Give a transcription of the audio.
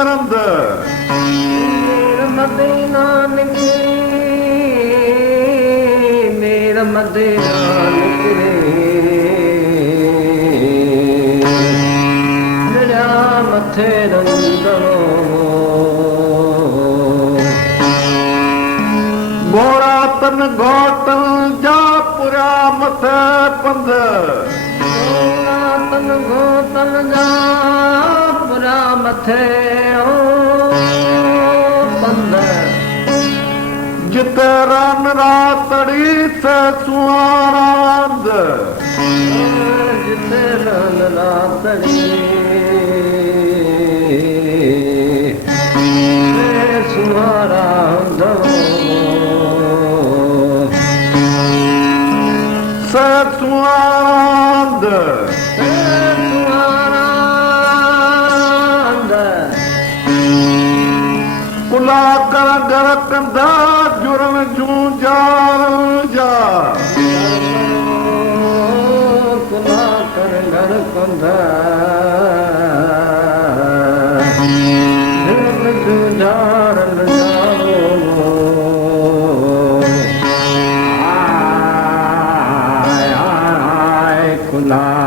ਨਰੰਦ ਮਦੀਨਾ ਨਿਕਲੇ ਮੇਰਾ ਮਦੀਨਾ ਨਿਕਲੇ ਜਿਹੜਾ ਮੱਥੇ ਰੰਦਨੋ ਗੋਰਾ ਤਨ ਗੋਟਲ ਜਾ ਪੁਰਾ ਮਥੇ ਪੰਧ ਗੋਰਾ ਤਨ ਗੋਟਲ ਜਾ ਪੁਰਾ ਮਥੇ ਪੰਧ ਜਿਤੇ ਰਨ ਰਾਤੜੀ ਸੇ ਸੁਆਨੰਦ ਜਿਤੇ ਰਨ ਰਾਤੜੀ ਸੇ ਸੁਆਨੰਦ ਸਤਿਆਨੰਦ ਕੁਲਾ ਕਰ ਗਰ ਕੰਦਾ ਜੁਰਨ ਜੂ ਜਾਲ ਜਾ ਕੁਲਾ ਕਰ ਗਰ ਕੰਦਾ ਜੁਰਨ ਜੂ ਜਾਲ ਜਾਓ la